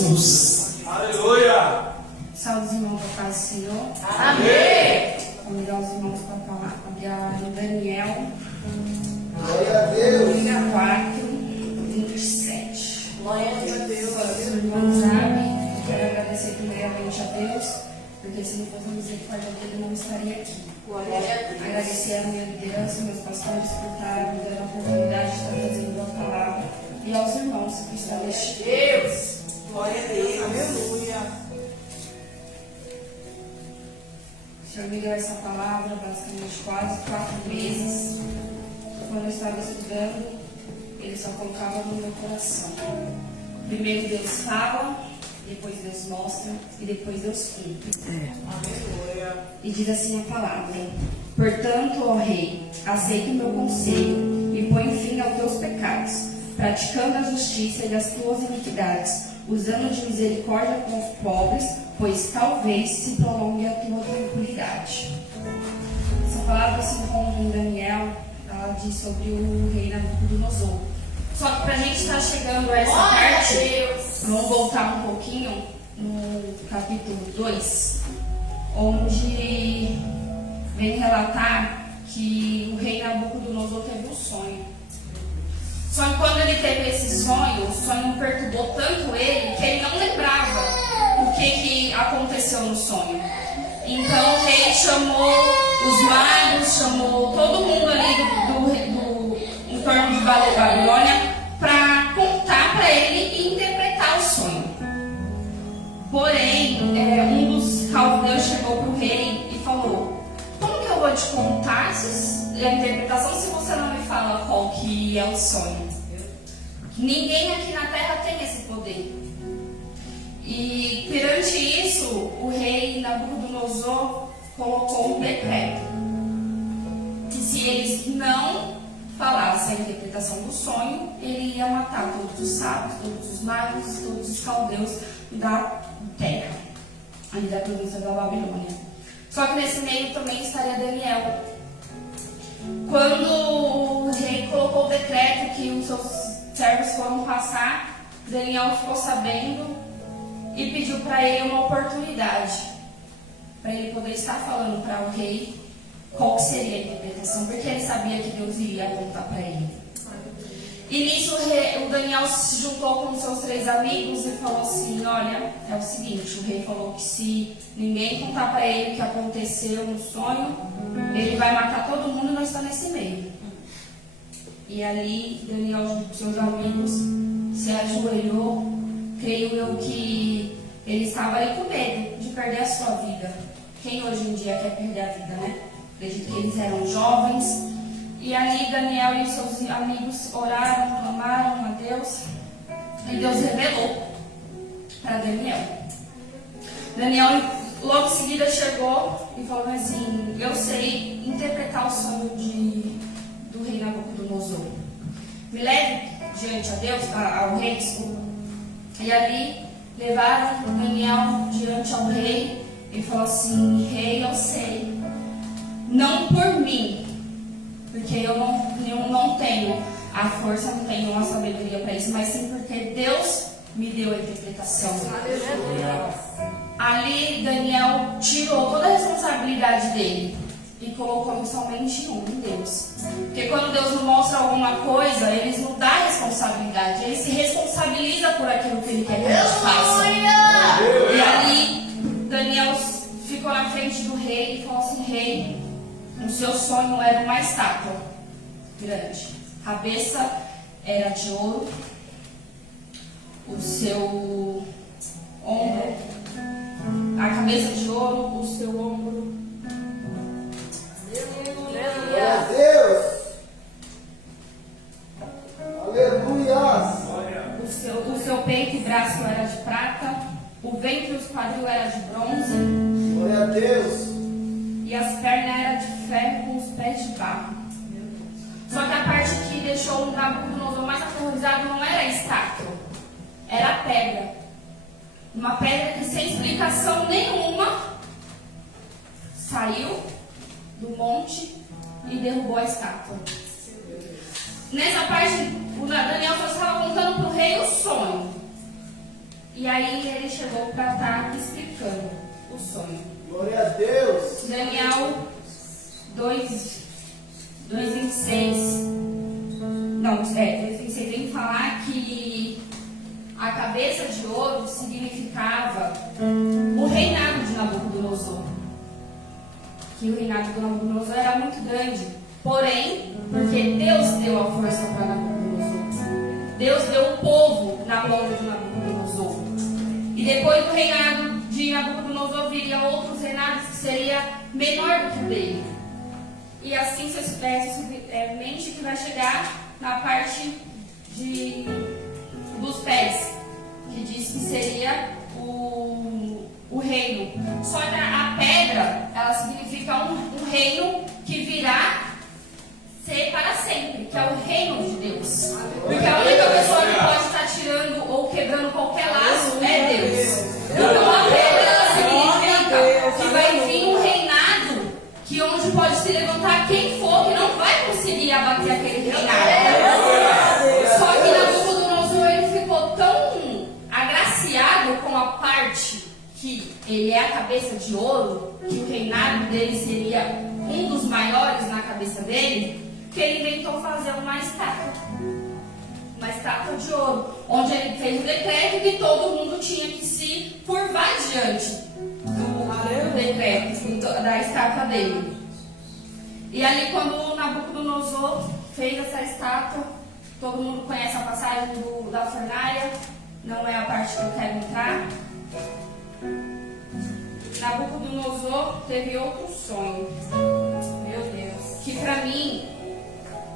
Jesus. Aleluia. Salve os irmãos da paz do Senhor. Amém. Convidar os irmãos para falar em Daniel. Glória a Deus. 4, 27. Glória a Deus. Os irmãos sabem, eu quero agradecer primeiramente a Deus, porque se não fosse a misericórdia dele, eu não estaria aqui. Glória a Deus. Agradecer a minha liderança, meus pastores, por estar me dando a oportunidade de estar trazendo a palavra. E aos irmãos que estão neste Deus. Glória a Deus. Aleluia. O Senhor me deu essa palavra basicamente quase 4 meses. Quando eu estava estudando, Ele só colocava no meu coração. Primeiro Deus fala, depois Deus mostra e depois Deus cumpre. Aleluia. E diz assim a palavra: portanto, ó Rei, aceita o meu conselho e põe fim aos teus pecados, praticando a justiça e as tuas iniquidades, usando de misericórdia com os pobres, pois talvez se prolongue a tua tranquilidade. Essa palavra se encontra em Daniel, ela diz sobre o rei Nabucodonosor. Só que para a gente estar chegando a essa parte, vamos voltar um pouquinho no capítulo 2, onde vem relatar que o rei Nabucodonosor teve um sonho. Só que quando ele teve esse sonho, o sonho perturbou tanto ele que ele não lembrava o que aconteceu no sonho. Então o rei chamou os magos, chamou todo mundo ali em torno de Babilônia para contar para ele e interpretar o sonho. Porém, um dos caldeus chegou para o rei e falou: como que eu vou te contar a interpretação se você não me fala qual que é o sonho? Ninguém aqui na terra tem esse poder. E perante isso, o rei Nabucodonosor colocou um decreto que se eles não falassem a interpretação do sonho, ele ia matar todos os sábios, todos os magos, todos os caldeus da terra, ali da província da Babilônia. Só que nesse meio também estaria Daniel. Quando o rei colocou o decreto que os seus servos foram passar, Daniel ficou sabendo e pediu para ele uma oportunidade, para ele poder estar falando para o rei qual que seria a interpretação, porque ele sabia que Deus iria apontar para ele. E nisso o Daniel se juntou com seus 3 amigos e falou assim: olha, é o seguinte, o rei falou que se ninguém contar para ele o que aconteceu no sonho, ele vai matar todo mundo e nós estamos nesse meio. E ali Daniel junto com seus amigos se ajoelhou. Creio eu que ele estava ali com medo de perder a sua vida. Quem hoje em dia quer perder a vida, né? Acredito que eles eram jovens. E ali Daniel e seus amigos oraram, clamaram a Deus. E Deus revelou para Daniel. Daniel logo em seguida chegou e falou assim: eu sei interpretar o sonho do rei Nabucodonosor. Me leve diante a Deus, ao rei, desculpa. E ali levaram Daniel diante ao rei e falou assim: rei, eu sei, não por mim, porque eu não tenho a força, não tenho a sabedoria para isso, mas sim porque Deus me deu a interpretação. Ali Daniel tirou toda a responsabilidade dele e colocou somente em Deus. Porque quando Deus nos mostra alguma coisa, Ele nos dá a responsabilidade. Ele se responsabiliza por aquilo que Ele quer que a gente faça. E ali Daniel ficou na frente do rei e falou assim: rei, o seu sonho era uma estátua grande. A cabeça era de ouro, o seu ombro, a cabeça de ouro, o seu ombro. Glória a Deus. Aleluia. O seu peito e braço era de prata, o ventre e os quadril era de bronze, Glória a Deus. e as pernas eram de ferro com os pés de barro. Só que a parte que deixou o Nabucodonosor mais aterrorizado não era a estátua, era a pedra. Uma pedra que, sem explicação nenhuma, saiu do monte e derrubou a estátua. Nessa parte, o Daniel só estava contando para o rei o sonho. E aí ele chegou para estar explicando o sonho. Glória a Deus. Daniel 2:26. Não, 2:26 vem falar que a cabeça de ouro significava o reinado de Nabucodonosor. Que o reinado de Nabucodonosor era muito grande. Porém, porque Deus deu a força para Nabucodonosor. Deus deu o povo na mão de Nabucodonosor. E depois do reinado de Nabucodonosor viria outros reinados que seria menor do que o dele. E assim você mente que vai chegar na parte dos pés, que diz que seria o reino. Só que a pedra, ela significa um reino que virá ser para sempre, que é o reino de Deus. Porque a única pessoa que pode estar tirando ou quebrando qualquer laço é Deus. Então a pedra, ela significa que vai vir um reinado que onde pode se levantar quem for, que não vai conseguir abater aquele reinado. Só que Nabucodonosor, ele ficou tão agraciado com a parte que ele é a cabeça de ouro, que o reinado dele seria um dos maiores na cabeça dele, que ele inventou fazer uma estátua de ouro, onde ele fez o decreto que todo mundo tinha que se curvar diante do decreto, da estátua dele. E ali quando Nabucodonosor fez essa estátua, todo mundo conhece a passagem da fornalha, não é a parte que eu quero entrar. Nabucodonosor teve outro sonho, meu Deus, que para mim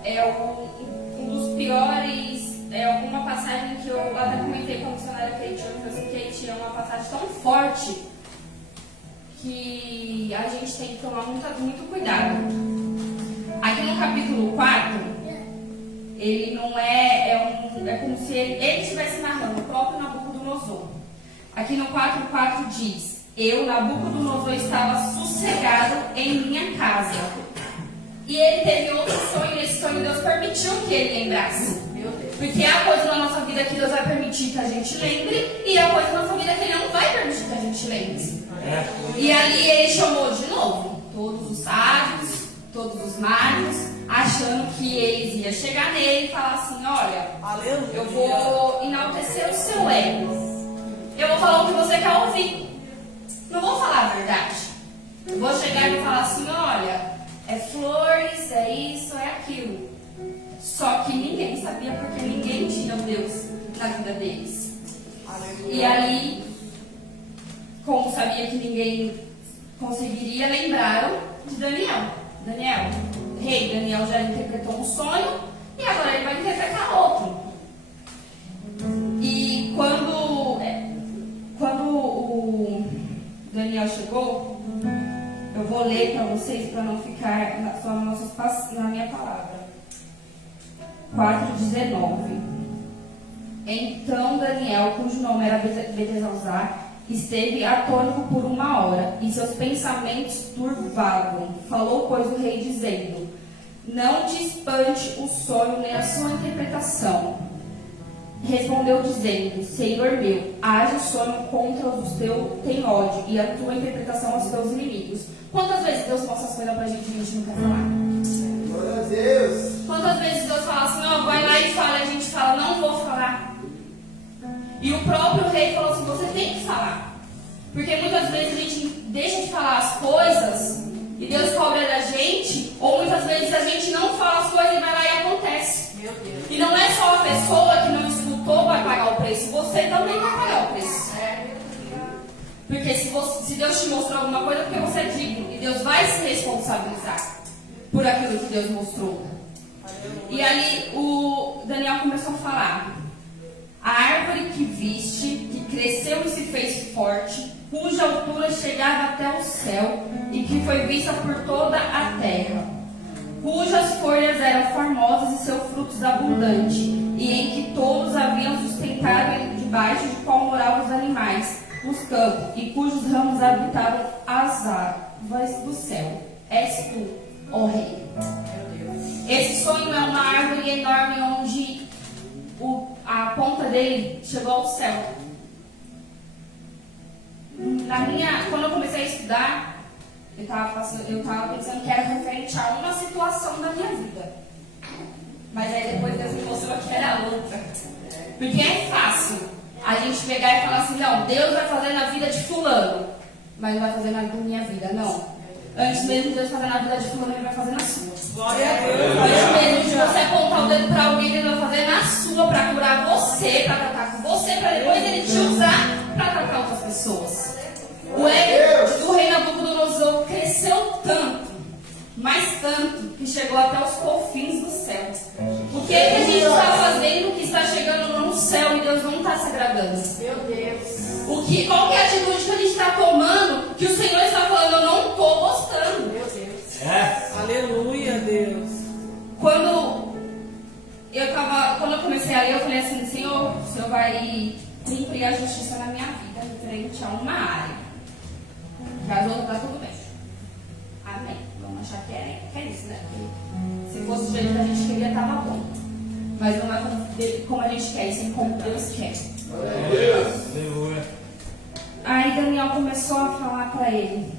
é um dos piores. É uma passagem que eu até comentei com a missionária Kate. Eu falei assim, Kate, é uma passagem tão forte que a gente tem que tomar muito cuidado. Aqui no capítulo 4, ele não é como se ele estivesse narrando o próprio Nabucodonosor. Aqui no 4:4 diz: eu, Nabucodonosor, estava sossegado em minha casa. E ele teve outro sonho, e esse sonho Deus permitiu que ele lembrasse. Porque há coisa na nossa vida que Deus vai permitir que a gente lembre, e há coisa na nossa vida que Ele não vai permitir que a gente lembre. E ali ele chamou de novo todos os sábios, todos os mágicos, achando que eles iam chegar nele e falar assim: olha, eu vou enaltecer o seu ego. Eu vou falar o que você quer ouvir. Não vou falar a verdade. Eu vou chegar e falar assim: olha, é flores, é isso, é aquilo. Só que ninguém sabia, porque ninguém tinha Deus na vida deles. E ali, como sabia que ninguém conseguiria, lembraram de Daniel. Rei Daniel já interpretou um sonho e agora ele vai interpretar outro. E quando o Daniel chegou, eu vou ler para vocês para não ficar só na minha palavra. 4:19. Então Daniel, cujo nome era Beltesazar, esteve atônito por 1 hora, e seus pensamentos turvavam. Falou, pois, o rei, dizendo: não te espante o sonho nem a sua interpretação. Respondeu, dizendo: Senhor meu, age o sonho contra os teus, tem ódio, e a tua interpretação aos teus inimigos. Quantas vezes Deus mostra as coisas pra gente e a gente não quer falar? Glória a Deus. Quantas vezes Deus fala assim: ó, vai lá e fala, e a gente fala: não vou falar. E o próprio rei falou assim: você tem que falar. Porque muitas vezes a gente deixa de falar as coisas e Deus cobra da gente, ou muitas vezes a gente não fala as coisas e vai lá e acontece. Meu Deus. E não é só a pessoa que não escutou vai pagar o preço, você também vai pagar o preço. Porque se Deus te mostrou alguma coisa, é porque você é digno. E Deus vai se responsabilizar por aquilo que Deus mostrou. E ali o Daniel começou a falar: a árvore que viste, que cresceu e se fez forte, cuja altura chegava até o céu, e que foi vista por toda a terra, cujas folhas eram formosas e seus frutos abundantes, e em que todos haviam sustentado debaixo de qual moravam os animais, os campos, e cujos ramos habitavam as aves do céu. És tu, ó rei. Esse sonho é uma árvore enorme onde a ponta dele chegou ao céu. quando eu comecei a estudar, eu estava pensando que era referente a uma situação da minha vida. Mas aí depois Deus me mostrou que era outra. Porque é fácil a gente pegar e falar assim, não, Deus vai fazer na vida de fulano, mas não vai fazer na minha vida, não. Antes mesmo de Deus fazer na vida de fulano, Ele vai fazer na sua. Glória a Deus. Antes mesmo de você apontar o dedo para alguém, Ele vai fazer na sua, para curar você, para tratar com você, para depois Ele te usar para tratar outras pessoas. O ego do rei Nabucodonosor cresceu tanto, mas tanto, que chegou até os confins do céu. O que é que a gente está fazendo que está chegando no céu e Deus não está se agradando? Meu Deus. Qual que é a atitude que a gente está tomando que o Senhor está falando, eu não estou gostando? Meu Deus. Aleluia, Deus. Quando eu comecei a ler, eu falei assim, Senhor, o Senhor vai cumprir a justiça na minha vida, referente a uma área. Para as outras está tudo bem. Amém. Vamos achar que é isso, né? Porque se fosse do jeito que a gente queria, estava bom. Mas não é como a gente quer, isso é como Deus quer. Aleluia. Aí Daniel começou a falar para ele,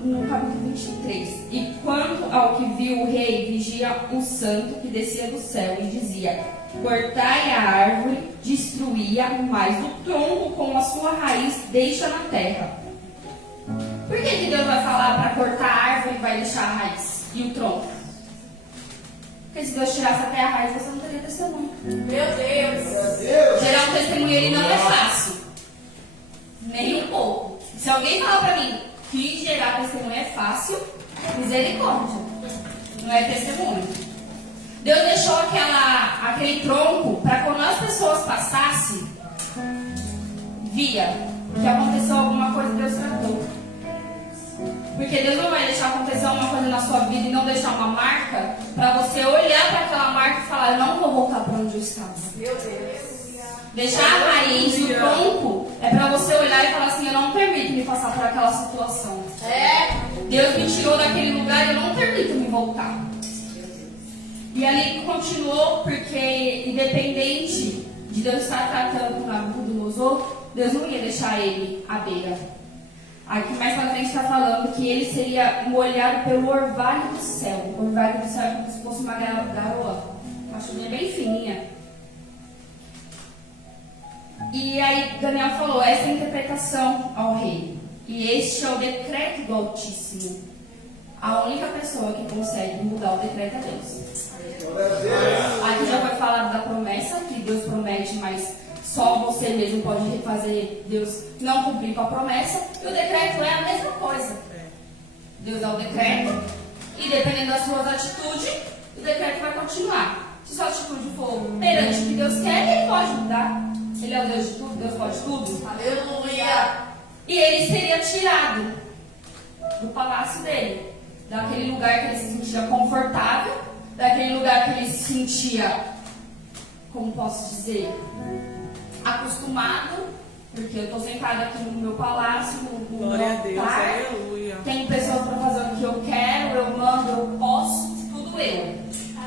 no capítulo 23, e quanto ao que viu o rei, vigia o santo que descia do céu, e dizia, cortai a árvore, destruía, mas o tronco com a sua raiz deixa na terra. Por que Deus vai falar para cortar a árvore e vai deixar a raiz e o tronco? Porque se Deus tirasse até a raiz, você não teria testemunho. Meu Deus. Gerar um testemunho ele não é fácil. Nem um pouco. Se alguém falar para mim que gerar testemunho é fácil, misericórdia. Não é testemunho. Deus deixou aquele tronco para quando as pessoas passassem, via que aconteceu alguma coisa, Deus tratou. Porque Deus não vai deixar acontecer uma coisa na sua vida e não deixar uma marca para você olhar para aquela marca e falar, eu não vou voltar para onde eu estava. Meu Deus. Deixar a raiz e o tronco é para você olhar e falar assim, eu não permito me passar por aquela situação. Deus me tirou daquele lugar e eu não permito me voltar. E ali continuou, porque independente de Deus estar tratando com Nabucodonosor, Deus não ia deixar ele à beira. Aqui mais pra frente está falando que ele seria molhado pelo orvalho do céu. O orvalho do céu é como se fosse uma garoa. Uma chuvinha bem fininha. E aí Daniel falou, essa é a interpretação ao rei. E este é o decreto do Altíssimo. A única pessoa que consegue mudar o decreto é Deus. Aqui já foi falado da promessa, que Deus promete, mas só você mesmo pode refazer Deus não cumprir com a promessa. E o decreto é a mesma coisa. Deus dá o decreto e dependendo das suas atitudes, o decreto vai continuar. Se sua atitude for perante o que Deus quer, Ele pode mudar. Ele é o Deus de tudo, Deus pode tudo. Aleluia. E ele seria tirado do palácio dele, daquele lugar que ele se sentia confortável, daquele lugar que ele se sentia, como posso dizer, acostumado, porque eu estou sentada aqui no meu palácio, no Glória meu a Deus, altar, aleluia. tenho pessoas para fazer o que eu quero, eu mando, eu posso, tudo eu.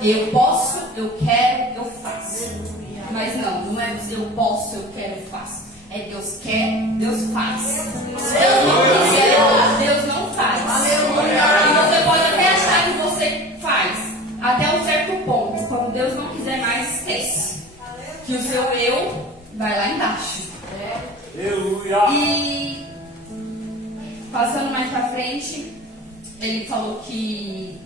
Eu posso, eu quero, eu faço. Mas não é eu posso, eu quero, eu faço. É Deus quer, Deus faz. Se Deus não quiser, Deus não faz. E você pode até achar que você faz, até um certo ponto. Quando Deus não quiser mais, esquece. Que o seu eu vai lá embaixo. Aleluia. E passando mais pra frente, ele falou que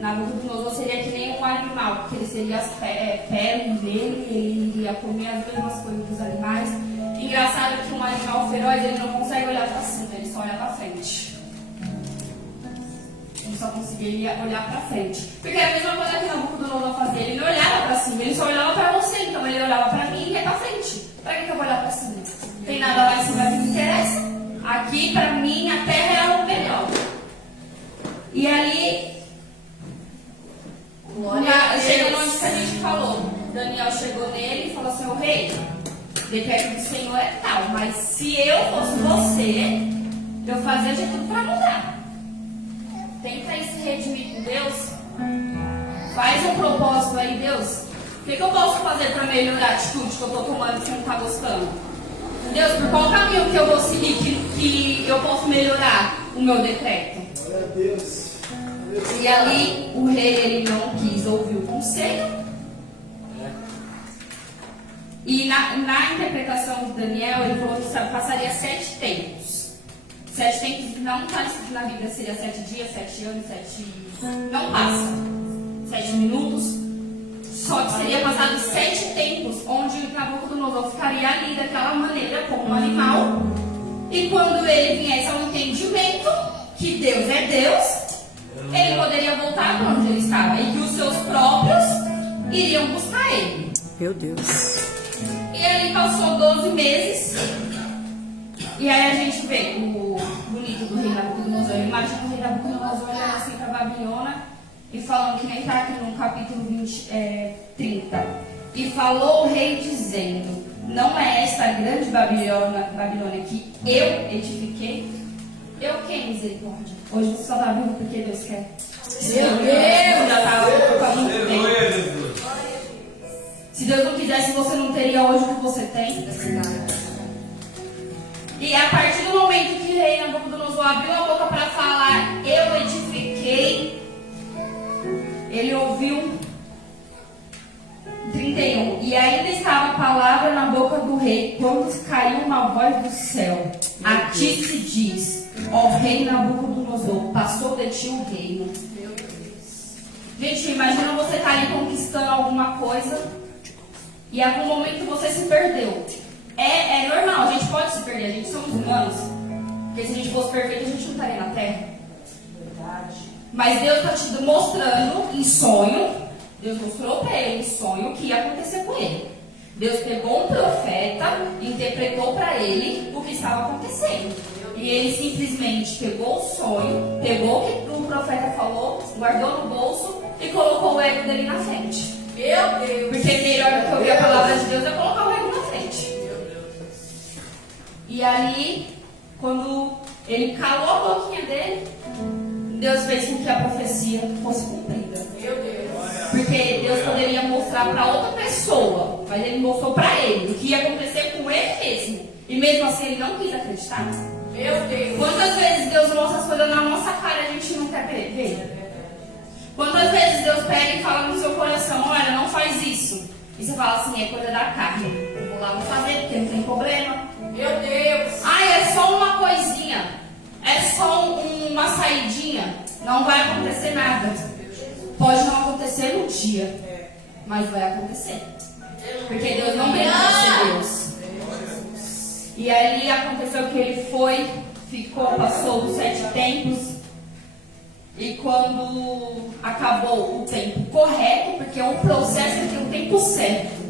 Nabucodonosor seria que nem um animal, porque ele seria as peles dele, ele iria comer as mesmas coisas dos animais. Engraçado que um animal feroz, ele não consegue olhar para cima, ele só olha para frente. Ele só conseguiria olhar para frente. Porque é a mesma coisa que Nabucodonosor fazia, ele não olhava para cima, ele só olhava para você, então ele olhava para mim e ia para frente. Para que eu vou olhar para cima? Não tem nada lá em cima que me interessa. Aqui, para mim, a terra é o melhor. E ali chegou onde que a gente falou. Daniel chegou nele e falou assim, ô rei, o decreto do Senhor é tal, mas se eu fosse você, eu fazia de tudo para mudar. Tenta aí se redimir com Deus. Faz um propósito aí, Deus. O que eu posso fazer para melhorar a atitude que eu estou tomando que não está gostando? Deus, por qual caminho que eu vou seguir que eu posso melhorar o meu decreto? Glória a Deus. E ali o rei ele não quis ouvir o conselho. E na interpretação de Daniel, ele falou que passaria 7 tempos. 7 tempos não está escrito na Bíblia, seria 7 dias, 7 anos, 7... Não passa. 7 minutos. Só que seria passado 7 tempos, onde Nabucodonosor ficaria ali daquela maneira, como um animal. E quando ele viesse ao entendimento que Deus é Deus, ele poderia voltar para onde ele estava. E que os seus próprios iriam buscar ele. Meu Deus. E ali passou 12 meses. E aí a gente vê o bonito do rei Nabucodonosor. Imagina o rei Nabucodonosor olhando assim para a Babilônia e falando, que nem está aqui no capítulo 30. E falou o rei dizendo: não é esta a grande Babilônia que eu edifiquei? Eu quem, misericórdia? Hoje você só está vivo porque Deus quer. Meu Deus! Já está louco há muito tempo. Aleluia, Jesus. Se Deus não quisesse, você não teria hoje o que você tem. E a partir do momento que o rei Nabucodonosor abriu a boca para falar, eu edifiquei, ele ouviu 31. E ainda estava a palavra na boca do rei, quando caiu uma voz do céu. A ti se diz, ó rei Nabucodonosor, passou de ti o reino. Gente, imagina você estar ali conquistando alguma coisa e em algum momento você se perdeu. É normal, a gente pode se perder, a gente somos humanos. Porque se a gente fosse perfeito, a gente não estaria na terra. Mas Deus está te mostrando em sonho. Deus mostrou para ele em sonho o que ia acontecer com ele. Deus pegou um profeta e interpretou para ele o que estava acontecendo. E ele simplesmente pegou o sonho, pegou o que o profeta falou, guardou no bolso e colocou o ego dele na frente. Meu Deus! Porque melhor do que ouvir a palavra de Deus é colocar o ego na frente. E aí, quando ele calou a boquinha dele, Deus fez com que a profecia fosse cumprida. Meu Deus! Porque Deus poderia mostrar para outra pessoa, mas ele mostrou para ele o que ia acontecer com ele mesmo. E mesmo assim ele não quis acreditar. Meu Deus! Quantas vezes Deus mostra as coisas na nossa cara e a gente não quer ver? Quantas vezes Deus pega e fala no seu coração, olha, não faz isso. E você fala assim, é coisa da carne. Eu vou lá, vou fazer, porque não tem problema. Meu Deus! Ai, é só uma coisinha. É só uma saidinha. Não vai acontecer nada. Pode não acontecer no dia, mas vai acontecer. Porque Deus não brinca de ser Deus. E ali aconteceu que ele foi, passou os 7 tempos. E quando acabou o tempo correto, porque o processo tem um tempo certo.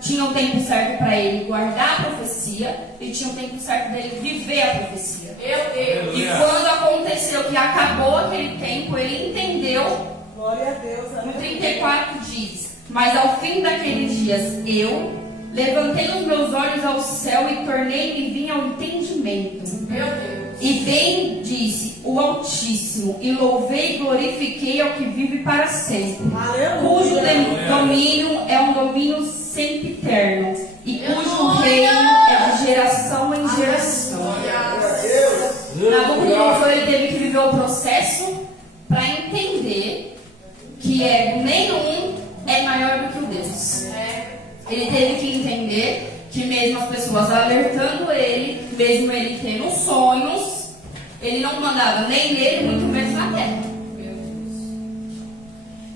Tinha um tempo certo para ele guardar a profecia e tinha um tempo certo dele viver a profecia. Meu Deus! E quando aconteceu que acabou aquele tempo, ele entendeu. Glória a Deus. No 34 diz: mas ao fim daqueles dias eu levantei os meus olhos ao céu e tornei-me vim ao entendimento. Meu Deus! E bem disse o Altíssimo, e louvei e glorifiquei ao que vive para sempre, cujo domínio é um domínio sempiterno, e cujo reino é de geração em geração. Glória a Deus. Nabucodonosor ele teve que viver o processo para entender que nenhum é maior do que o Deus. Ele teve que entender que mesmo as pessoas alertando ele, mesmo ele tendo sonhos, ele não mandava nem nele, muito menos na terra.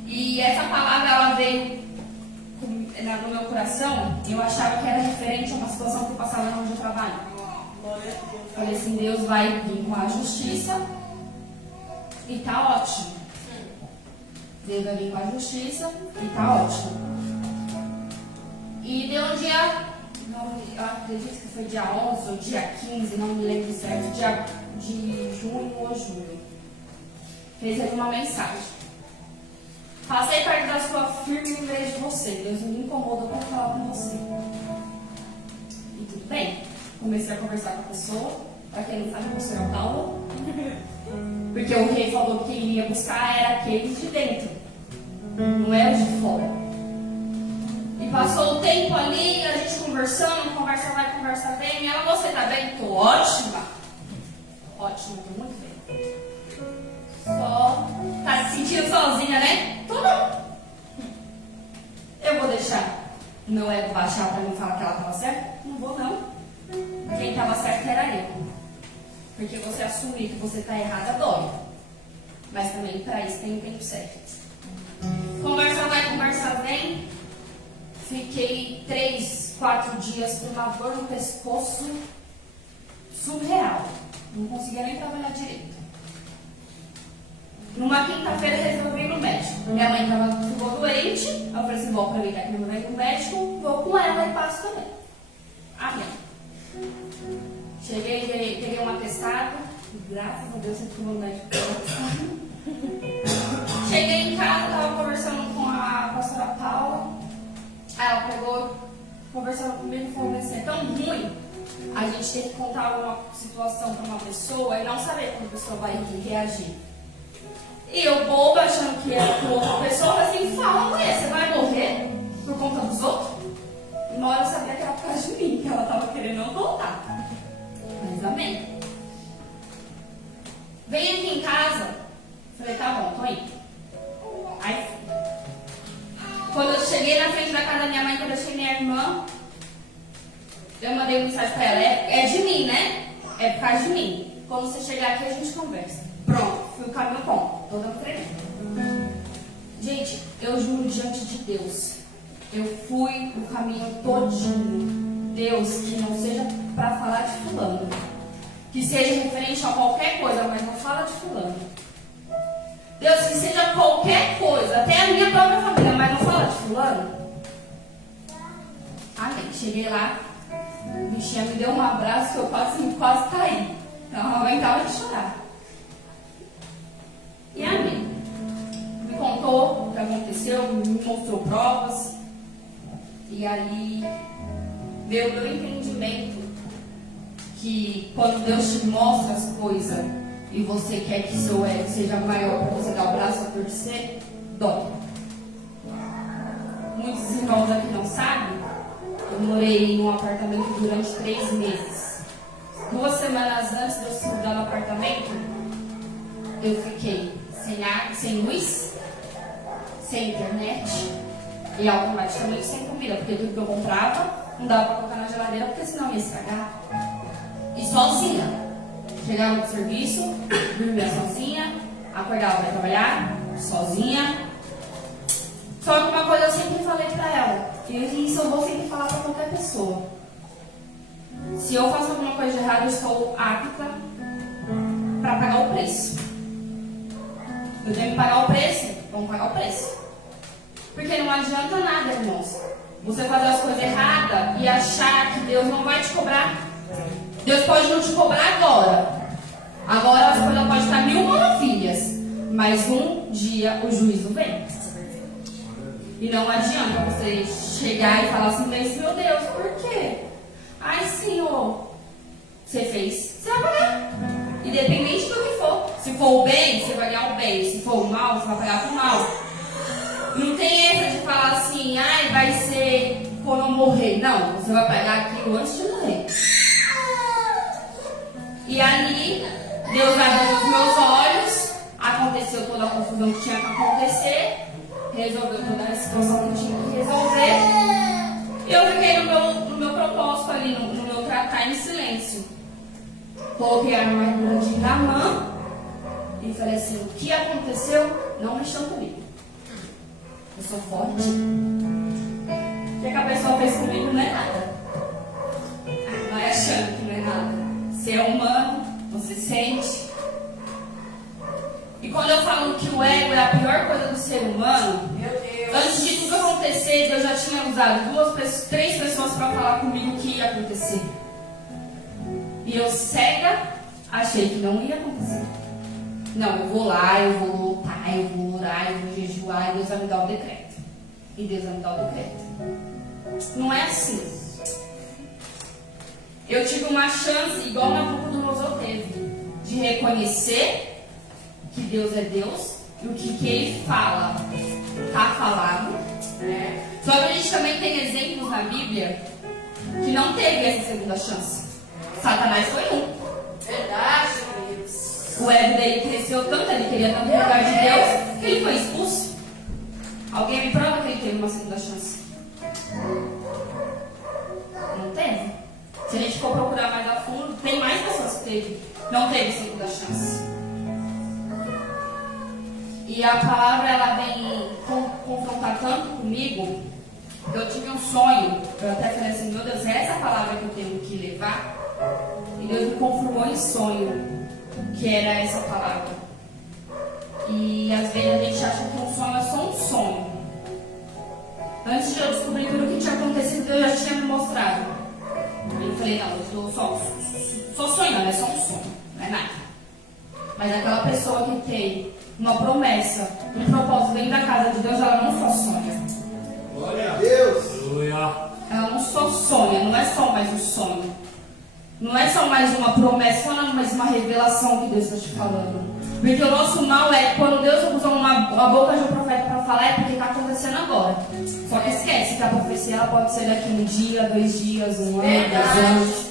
E essa palavra ela veio no meu coração, e eu achava que era referente a uma situação que eu passava onde eu trabalho. Falei assim, Deus vai vir com a justiça e tá ótimo. Deus vai vir com a justiça e tá ótimo. E deu um dia, eu acredito que foi dia 11 ou dia 15, não me lembro certo, dia de junho ou julho. Fez ali uma mensagem. Passei perto da sua firme e lembrei de você. Deus me incomodou para falar com você. E tudo bem. Comecei a conversar com a pessoa. Para quem não sabe, você é o Paulo. Porque o rei falou que quem ia buscar era aqueles de dentro, não é os de fora. E passou o tempo ali, a gente conversando, conversa vai, conversa tá bem? Tô ótima. Ótima, tô muito bem. Só tá se sentindo sozinha, né? Tô não. Eu vou deixar o meu ego baixar pra mim falar que ela tava certa? Não vou não. Quem tava certo era eu. Porque você assumir que você tá errada dói. Mas também para isso tem um tempo certo. Conversa vai, conversa vem. Fiquei 3, 4 dias com uma dor no pescoço surreal. Não conseguia nem trabalhar direito. Numa quinta-feira resolvi ir no médico. Minha mãe ficou doente. Eu falei assim, vou aproveitar que minha mãe vai no médico, vou com ela e passo também. Amém. Cheguei, peguei um atestado. Graças a Deus, eu fui no médico. Cheguei em casa, estava conversando com a pastora Paula. Aí ela pegou, conversando comigo e falou assim, é tão ruim a gente ter que contar uma situação para uma pessoa e não saber como a pessoa vai reagir. E eu boba, achando que era com outra pessoa, falei assim, fala, mulher, você vai morrer por conta dos outros? E uma hora eu sabia que era por causa de mim, que ela estava querendo não voltar. Mas amém. Vem aqui em casa. Falei, tá bom, tô indo. Aí fui. Quando eu cheguei na frente da casa da minha mãe, quando eu achei minha irmã, eu mandei mensagem pra ela, é de mim, né? É por causa de mim. Quando você chegar aqui, a gente conversa. Pronto, fui o caminho com. Tô dando treinamento. Gente, eu juro diante de Deus, eu fui o caminho todinho. Deus, que não seja para falar de fulano, que seja referente a qualquer coisa, mas não fala de fulano. Deus, que seja qualquer coisa, até a minha própria família, mas não fala de fulano. Amém. Cheguei lá, a bichinha me deu um abraço que eu quase caí. Então eu aguentava de chorar. E amém. Me contou o que aconteceu, me mostrou provas. E ali veio o meu entendimento que quando Deus te mostra as coisas e você quer que seu ego seja maior para você dar o braço a torcer, dói. Muitos irmãos aqui não sabem, eu morei em um apartamento durante 3 meses. 2 semanas antes de eu se mudar no apartamento, eu fiquei sem ar, sem luz, sem internet e automaticamente sem comida, porque tudo que eu comprava não dava para colocar na geladeira, porque senão ia estragar. E sozinha. Chegava do serviço, dormia sozinha, acordava para trabalhar, sozinha. Só que uma coisa eu sempre falei para ela, e isso eu vou sempre falar para qualquer pessoa. Se eu faço alguma coisa de errado, eu estou apta para pagar o preço. Eu tenho que pagar o preço, vamos pagar o preço. Porque não adianta nada, irmãos, você fazer as coisas erradas e achar que Deus não vai te cobrar. Deus pode não te cobrar agora. Agora as coisas podem estar 1000 maravilhas. Mas um dia o juízo vem. E não adianta você chegar e falar assim, mas meu Deus, por quê? Ai, Senhor, você fez, você vai pagar. Independente do que for. Se for o bem, você vai ganhar o bem. Se for o mal, você vai pagar com o mal. Não tem essa de falar assim, ai, vai ser quando eu morrer. Não, você vai pagar aquilo antes de morrer. E ali, Deus abriu os meus olhos, aconteceu toda a confusão que tinha que acontecer, resolveu toda a situação que tinha que resolver. E eu fiquei no meu propósito ali, no meu tratar em silêncio. Coloquei a armadura de Naamã e falei assim, o que aconteceu não mexeu comigo. Eu sou forte. O que a pessoa fez comigo não é nada. Vai achando que não é nada. Você é humano, você sente. E quando eu falo que o ego é a pior coisa do ser humano, Meu Deus. antes de tudo acontecer, Deus já tinha usado 3 pessoas para falar comigo o que ia acontecer. E eu cega, achei que não ia acontecer. Não, eu vou lá, eu vou lutar, eu vou orar, eu vou jejuar, e Deus vai me dar o decreto. E Deus vai me dar o decreto. Não é assim. Eu tive uma chance, igual Nabucodonosor teve, de reconhecer que Deus é Deus e o que Ele fala está falado. Né? Só que a gente também tem exemplos na Bíblia que não teve essa segunda chance. Satanás foi um. Verdade, Deus. O ego dele cresceu tanto, ele queria tanto o lugar de Deus, que ele foi expulso. Alguém me prova que ele teve uma segunda chance? Não teve. Se a gente for procurar mais a fundo, tem mais pessoas que não teve segunda chance. E a palavra, ela vem confrontar tanto comigo, que eu tive um sonho. Eu até falei assim, meu Deus, é essa palavra que eu tenho que levar? E Deus me confirmou em sonho que era essa palavra. E às vezes a gente acha que um sonho é só um sonho. Antes de eu descobrir tudo o que tinha acontecido, Deus já tinha me mostrado. Eu falei, não, eu estou só sonhando, é só um sonho, não é nada. Mas aquela pessoa que tem uma promessa, um propósito dentro da casa de Deus, ela não só sonha. Glória a Deus. Aleluia. Ela não só sonha, não é só mais um sonho. Não é só mais uma promessa, não é mais uma revelação que Deus está te falando. Porque o nosso mal é quando Deus usa a boca de um profeta para falar, é porque está acontecendo agora. Só que esquece que a profecia ela pode ser daqui um dia, 2 dias, 1 ano, 10 anos.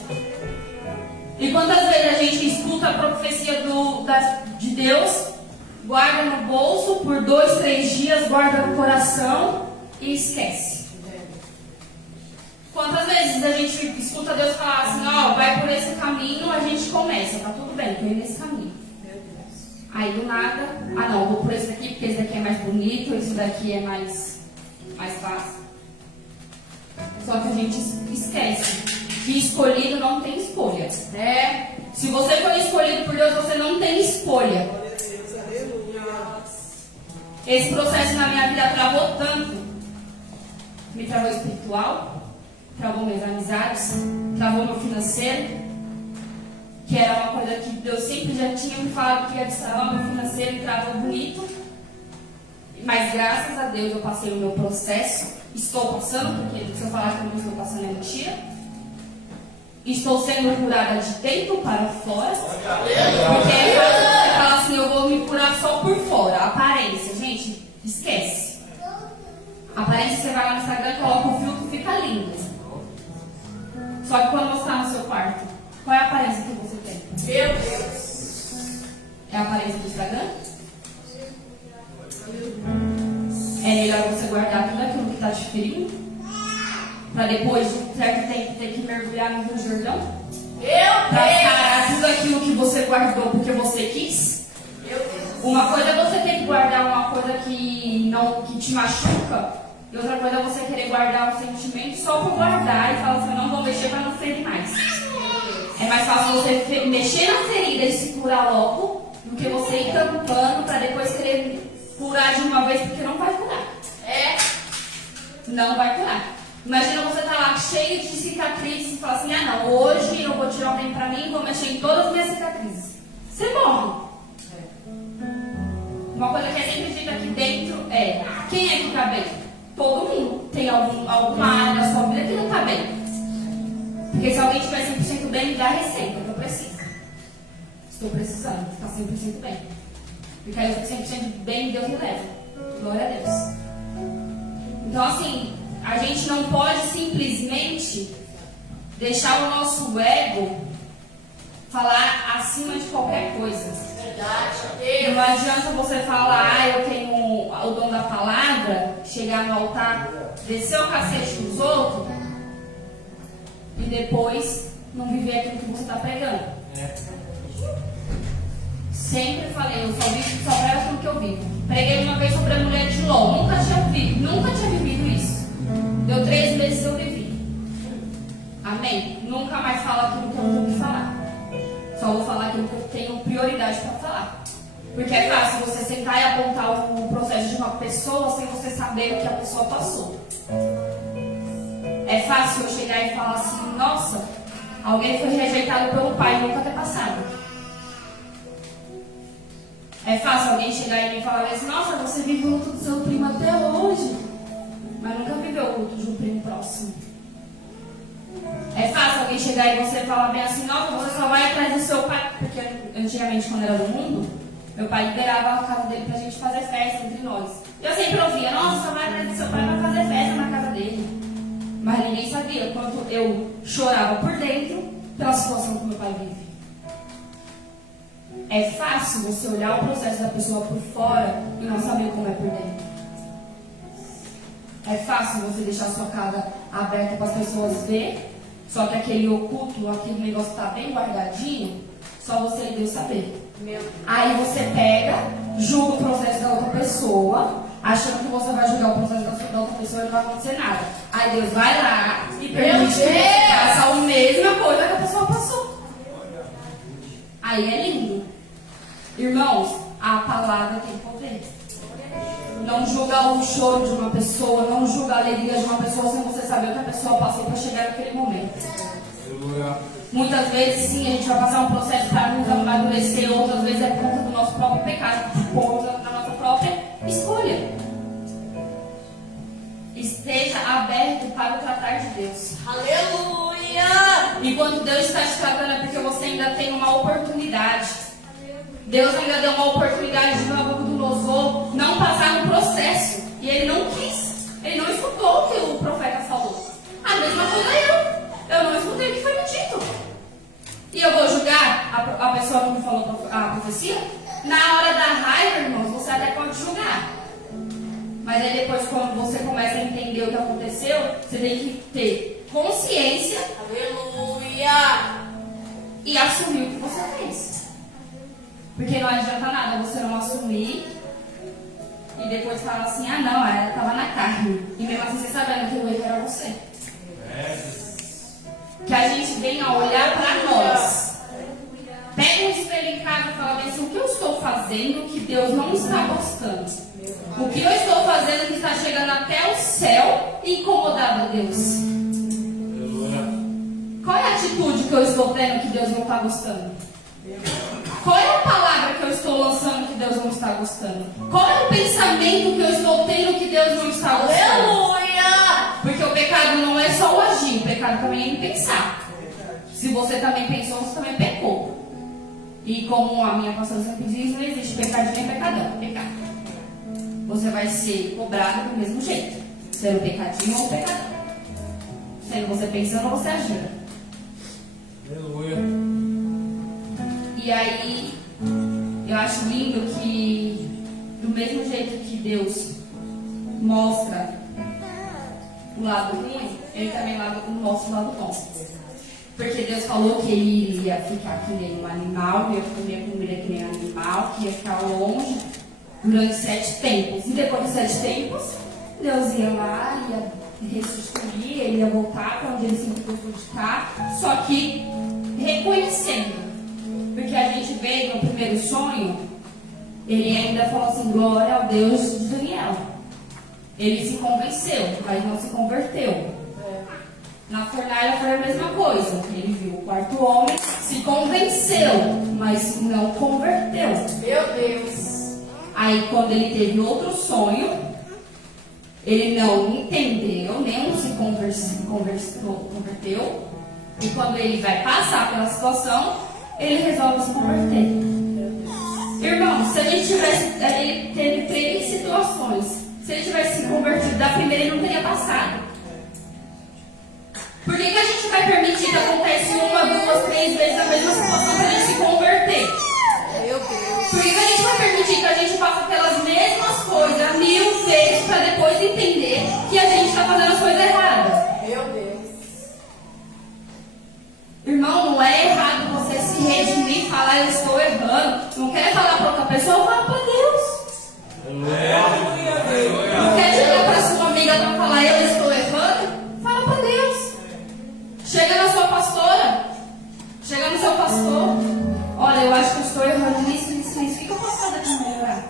E quantas vezes a gente escuta a profecia de Deus, guarda no bolso por 2, 3 dias, guarda no coração e esquece. Quantas vezes a gente escuta Deus falar assim, ó, vai por esse caminho, a gente começa, tá tudo bem, tô indo nesse caminho. Aí do nada, não, vou por esse daqui porque esse daqui é mais bonito, esse daqui é mais fácil. Só que a gente esquece que escolhido não tem escolha. Se você for escolhido por Deus, você não tem escolha. Glória a Deus. Aleluia. Esse processo na minha vida travou tanto. Me travou espiritual, travou minhas amizades, travou meu financeiro, que era uma coisa que Deus sempre já tinha me falado que ia destravar meu financeiro e travou bonito. Mas graças a Deus eu passei o meu processo, estou passando, porque se eu falar que eu não estou passando é mentira. Estou sendo curada de dentro para fora. Porque você fala assim, eu vou me curar só por fora. A aparência, gente, esquece. A aparência, você vai lá no Instagram, coloca o filtro, fica lindo. Só que quando mostrar no seu quarto, qual é a aparência que você tem? Meu Deus. É a aparência do Instagram? É melhor você guardar tudo aquilo que está te ferindo? Para depois de um certo tempo ter que mergulhar no Rio Jordão? Para sarar tudo aquilo que você guardou porque você quis? Meu Deus. Uma coisa é você ter que guardar uma coisa que te machuca, e outra coisa é você querer guardar um sentimento só por guardar e falar assim, eu não vou mexer para não ferir mais. É mais fácil você mexer na ferida e se curar logo do que você ir tampando para depois querer curar de uma vez, porque não vai curar. Não vai curar. Imagina você estar lá cheio de cicatrizes e falar assim, não, hoje eu vou tirar o tempo para mim e vou mexer em todas as minhas cicatrizes. Você morre. Uma coisa que é sempre dita aqui dentro é, quem é que está bem? Todo mundo. Tem alguma área da sua vida que não está bem. Porque se alguém estiver 100% bem, me dá a receita que eu preciso. Estou precisando ficar 100% bem. Porque aí eu fico 100% bem e Deus me leva. Glória a Deus. Então assim, a gente não pode simplesmente deixar o nosso ego falar acima de qualquer coisa. Verdade. Não adianta você falar, eu tenho o dom da palavra, chegar no altar, descer o cacete dos outros e depois não viver aquilo que você está pregando. Sempre falei, eu só prego aquilo que eu vivo. Preguei uma vez sobre a mulher de Ló, nunca tinha vivido isso. Deu 3 meses eu vivi. Amém? Nunca mais falo aquilo que eu tenho que falar. Só vou falar aquilo que eu tenho prioridade para falar. Porque é fácil você sentar e apontar o processo de uma pessoa sem você saber o que a pessoa passou. É fácil eu chegar e falar assim, nossa, alguém foi rejeitado pelo pai e nunca ter passado. É fácil alguém chegar e me falar assim, nossa, você vive o luto do seu primo até hoje, mas nunca viveu o luto de um primo próximo. É fácil alguém chegar e você falar bem assim, nossa, você só vai atrás do seu pai. Porque antigamente, quando era do mundo, meu pai liberava a casa dele pra gente fazer festa entre nós. Eu sempre ouvia, nossa, só vai atrás do seu pai pra fazer festa na casa dele. Mas ninguém sabia quanto eu chorava por dentro pela situação que meu pai vive. É fácil você olhar o processo da pessoa por fora e não saber como é por dentro. É fácil você deixar a sua casa aberta para as pessoas verem, só que aquele oculto, aquele negócio está bem guardadinho, só você e Deus saber. Aí você pega, julga o processo da outra pessoa, achando que você vai julgar o processo da outra pessoa e não vai acontecer nada. Aí Deus vai lá e permite que você faça a mesma coisa que a pessoa passou. Aí é lindo. Irmãos, a palavra tem poder. Não julga o choro de uma pessoa, não julga a alegria de uma pessoa sem você saber o que a pessoa passou para chegar naquele momento. Muitas vezes sim, a gente vai passar um processo para nos amadurecer, outras vezes é por conta do nosso próprio pecado, por conta da nossa própria escolha. Esteja aberto para o tratar de Deus. Aleluia! E quando Deus está te tratando é porque você ainda tem uma oportunidade. Deus ainda deu uma oportunidade de Nabucodonosor não passar no processo. E ele não quis. Ele não escutou o que o profeta falou. A mesma coisa eu não escutei o que foi me dito. E eu vou julgar a pessoa que me falou a profecia? Na hora da raiva, irmãos, você até pode julgar. Mas aí depois, quando você começa a entender o que aconteceu, você tem que ter consciência. Aleluia! E assumir o que você fez. Porque não adianta nada você não assumir e depois falar assim, ah não, ela estava na carne. E mesmo assim você sabendo que o erro era você. Que a gente venha olhar para nós. Pega um espelho em casa e fala assim, o que eu estou fazendo que Deus não está gostando? O que eu estou fazendo que está chegando até o céu e incomodando a Deus? Qual é a atitude que eu estou tendo que Deus não está gostando? Qual é a palavra que eu estou lançando que Deus não está gostando? Qual é o pensamento que eu estou tendo que Deus não está gostando? Aleluia! Porque o pecado não é só o agir, o pecado também é em pensar. Se você também pensou, você também pecou. E como a minha pastora sempre diz, não existe pecado nem pecadão, é pecado. Você vai ser cobrado do mesmo jeito, sendo pecadinho ou pecadão. Sendo você pensando ou você agindo. Aleluia. E aí, eu acho lindo que, do mesmo jeito que Deus mostra o lado ruim, Ele também mostra o lado bom. Porque Deus falou que Ele ia ficar que nem um animal, ia comer comida que nem um animal, que ia ficar longe durante 7 tempos. E depois de 7 tempos, Deus ia lá, ia restituir, Ele ia voltar para onde Ele sempre foi ficar, só que reconhecendo. Porque a gente vê no primeiro sonho, ele ainda falou assim, glória ao Deus de Daniel. Ele se convenceu, mas não se converteu. Na fornalha foi a mesma coisa. Ele viu o quarto homem, se convenceu, mas não converteu. Meu Deus! Aí quando ele teve outro sonho, ele não entendeu, nem se converteu. E quando ele vai passar pela situação, ele resolve se converter. Irmão, se a gente tivesse, ele teve 3 situações. Se ele tivesse se convertido da primeira, ele não teria passado. Por que a gente vai permitir que aconteça 1, 2, 3 vezes a mesma situação para a gente se converter? Meu Deus! Por que a gente vai permitir que a gente faça pelas mesmas coisas 1000 vezes para depois entender que a gente está fazendo as coisas erradas? Meu Deus! Irmão, não é errado você se redimir e falar, eu estou errando. Não quer falar para outra pessoa, fala para Deus. Não quer chegar para sua amiga para falar, eu estou errando? Fala para Deus. Chega na sua pastora. Chega no seu pastor. Olha, eu acho que eu estou errando nisso, nisso, nisso. O que eu posso fazer para melhorar?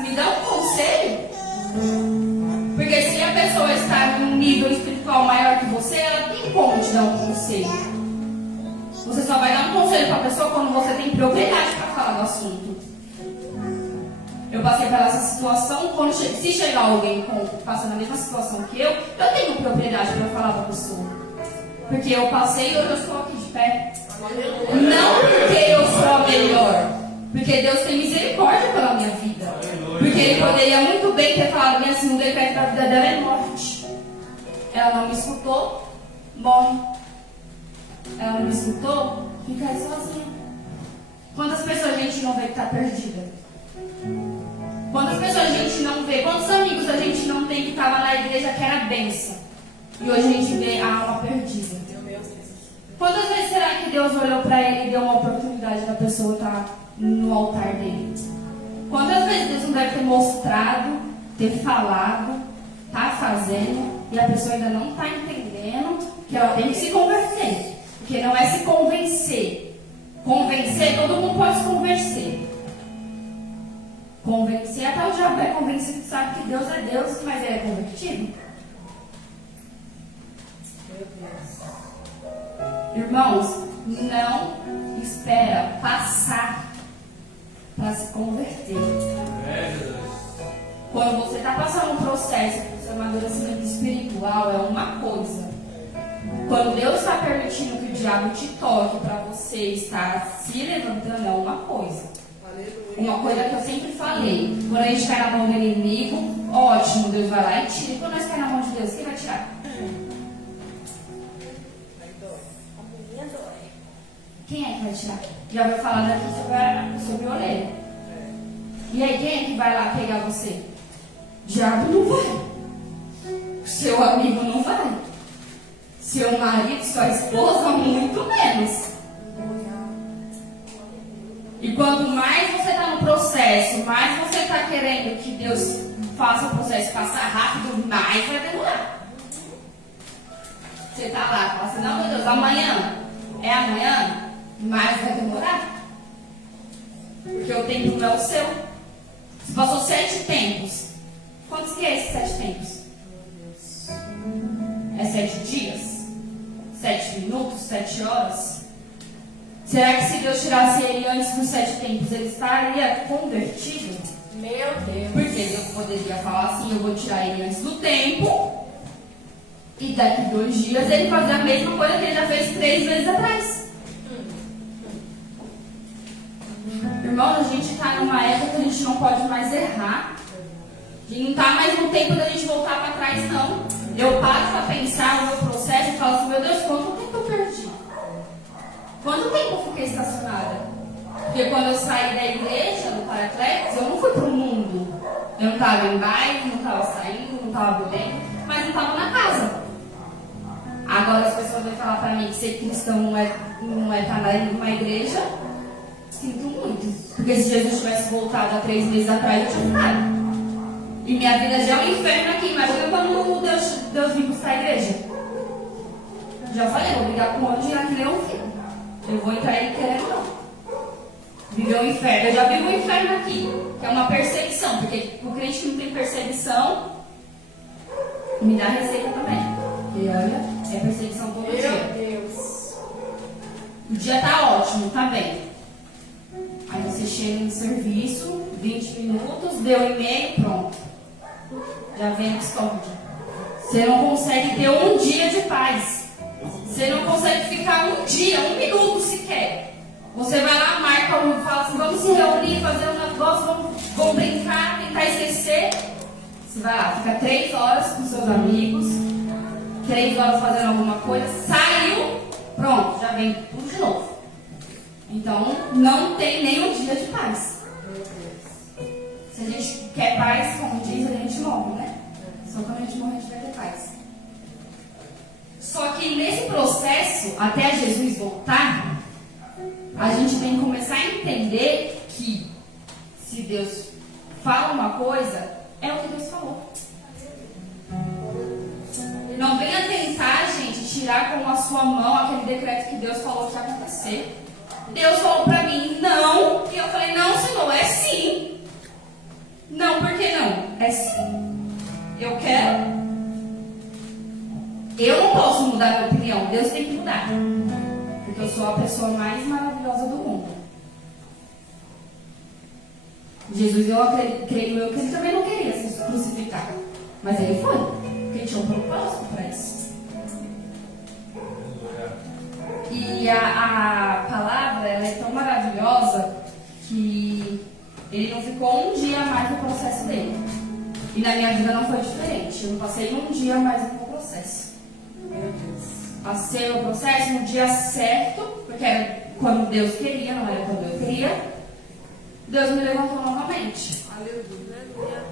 Me dá um conselho. Porque se a pessoa está em um nível espiritual maior que você, ela tem como te dar um conselho. Você só vai dar um conselho para a pessoa quando você tem propriedade para falar do assunto. Eu passei por essa situação, se chegar alguém passando a mesma situação que eu tenho propriedade para falar para a pessoa. Porque eu passei e hoje eu estou aqui de pé. Não porque eu sou a melhor, porque Deus tem misericórdia pela minha vida. Porque Ele poderia muito bem ter falado bem assim, o decreto da vida dela é morte. Ela não me escutou, morre. ela não me escutou, fica aí sozinha. Quantas pessoas a gente não vê que está perdida? Quantas pessoas a gente não vê? Quantos amigos a gente não tem que estava na igreja que era bênção? E hoje a gente vê a alma perdida. Quantas vezes será que Deus olhou para ele e deu uma oportunidade da pessoa estar no altar dele? Quantas vezes Deus não deve ter mostrado, ter falado, tá fazendo, e a pessoa ainda não está entendendo que ela tem que se converter? Porque não é se convencer. Convencer, todo mundo pode se convencer. Convencer, até o diabo é convencido que sabe que Deus é Deus, mas ele é convertido. Irmãos, não espera passar para se converter. Quando você está passando um processo de seu amadurecimento espiritual, é uma coisa. Quando Deus está permitindo que o diabo te toque para você estar se levantando, é uma coisa. Uma coisa que eu sempre falei: quando a gente cai na mão do inimigo, ótimo, Deus vai lá e tira. E quando nós caímos na mão de Deus, quem vai tirar? Quem é que vai tirar? Já vai falar daqui sobre o oleiro. E aí, quem é que vai lá pegar você? O diabo não vai. Seu amigo não vai. Seu marido, sua esposa, muito menos. E quanto mais você está no processo, mais você está querendo que Deus faça o processo passar rápido, mais vai demorar. Você está lá, fala assim: não, meu Deus, amanhã. É amanhã? Mais vai demorar. Porque o tempo não é o seu. Você passou 7 tempos. Quantos que é esses 7 tempos? É 7 dias? 7 minutos? 7 horas? Será que se Deus tirasse ele antes dos 7 tempos, ele estaria convertido? Meu Deus. Porque Deus poderia falar assim: eu vou tirar ele antes do tempo, e daqui 2 dias ele fazer a mesma coisa que ele já fez 3 vezes atrás. Irmão, a gente está numa época que a gente não pode mais errar. E não está mais no tempo da gente voltar para trás, não. Eu paro para pensar no meu processo e falo assim: meu Deus, quanto tempo eu perdi? Quanto tempo eu fiquei estacionada? Porque quando eu saí da igreja, do Paracletos, eu não fui para o mundo. Eu não estava em baile, não estava saindo, não estava bebendo, mas não estava na casa. Agora as pessoas vão falar para mim que ser cristão não é estar numa igreja. Sinto muito. Porque se Jesus tivesse voltado há 3 meses atrás, eu tinha ficado. E minha vida já é um inferno aqui. Imagina quando Deus vir buscar a igreja. Já falei, eu vou brigar com o anjo e aqui nem um filho. Eu vou entrar ele querendo não. Viver o inferno. Eu já vivo o inferno aqui, que é uma perseguição. Porque o crente que não tem perseguição, me dá receita também. E olha, é perseguição todo dia. Meu Deus. O dia tá ótimo, tá bem. Aí você chega no serviço, 20 minutos, deu e-mail, pronto. Já vem a discórdia. Você não consegue ter um dia de paz. Você não consegue ficar um dia, 1 minuto sequer. Você vai lá, marca, fala assim: vamos se reunir, fazer um negócio, vamos brincar, tentar esquecer. Você vai lá, fica 3 horas com seus amigos, 3 horas fazendo alguma coisa, saiu, pronto, já vem tudo de novo. Então, não tem nem um dia de paz. Se a gente quer paz, como diz, a gente morre, né? Só quando a gente morre, a gente vai ter paz. Só que nesse processo, até Jesus voltar, a gente tem que começar a entender que se Deus fala uma coisa, é o que Deus falou. Não venha tentar, gente, tirar com a sua mão aquele decreto que Deus falou que ia acontecer. Deus falou pra mim, não. E eu falei: não, Senhor, é sim. Não, por que não? É sim. Eu quero. Eu não posso mudar minha opinião. Deus tem que mudar. Porque eu sou a pessoa mais maravilhosa do mundo. Jesus, eu creio eu que ele também não queria se crucificar. Mas ele foi. Porque tinha um propósito para isso. E a palavra, ela é tão maravilhosa que ele não ficou um dia a mais no processo dele. E na minha vida não foi diferente. Eu não passei um dia a mais no meu processo. ser o processo no dia certo, porque era quando Deus queria, não era quando eu queria. Deus me levantou novamente.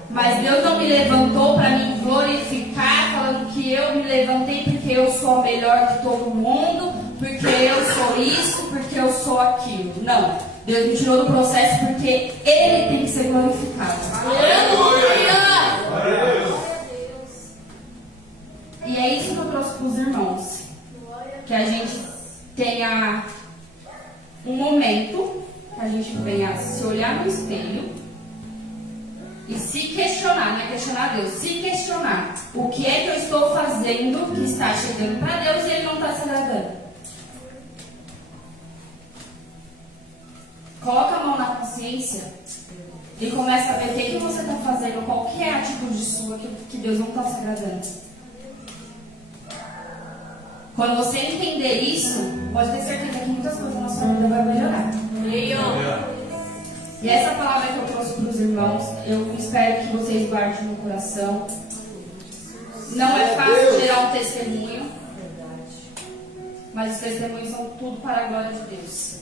Mas Deus não me levantou para me glorificar, falando que eu me levantei porque eu sou a melhor de todo mundo, porque eu sou isso, porque eu sou aquilo. Não. Deus me tirou do processo porque Ele tem que ser glorificado. Aleluia! E é isso que eu trouxe para os irmãos. Que a gente tenha um momento, que a gente venha se olhar no espelho e se questionar, não é questionar Deus, se questionar o que é que eu estou fazendo que está chegando para Deus e Ele não está se agradando. Coloca a mão na consciência e começa a ver o que você está fazendo, qual que é a atitude sua que Deus não está se agradando. Quando você entender isso, pode ter certeza que muitas coisas na sua vida vão melhorar. E essa palavra que eu trouxe para os irmãos, eu espero que vocês guardem no coração. Não é fácil gerar um testemunho, mas os testemunhos são tudo para a glória de Deus.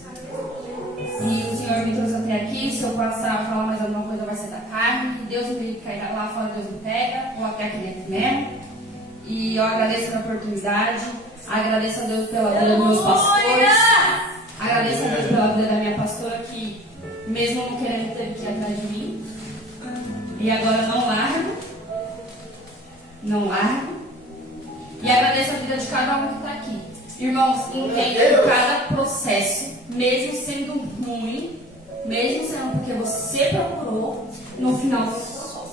E o Senhor me trouxe até aqui. Se eu passar a falar mais alguma coisa, vai ser da carne. Deus me cair lá fora, Deus me pega. Vou até aqui dentro mesmo. E eu agradeço a oportunidade. Agradeço a Deus pela vida dos meus pastores. Agradeço a Deus pela vida da minha pastora, que mesmo não querendo teve que ir atrás de mim. E agora não largo. Não largo. E agradeço a vida de cada um que está aqui. Irmãos, entendam cada processo, mesmo sendo ruim, mesmo sendo porque você procurou, no final você só.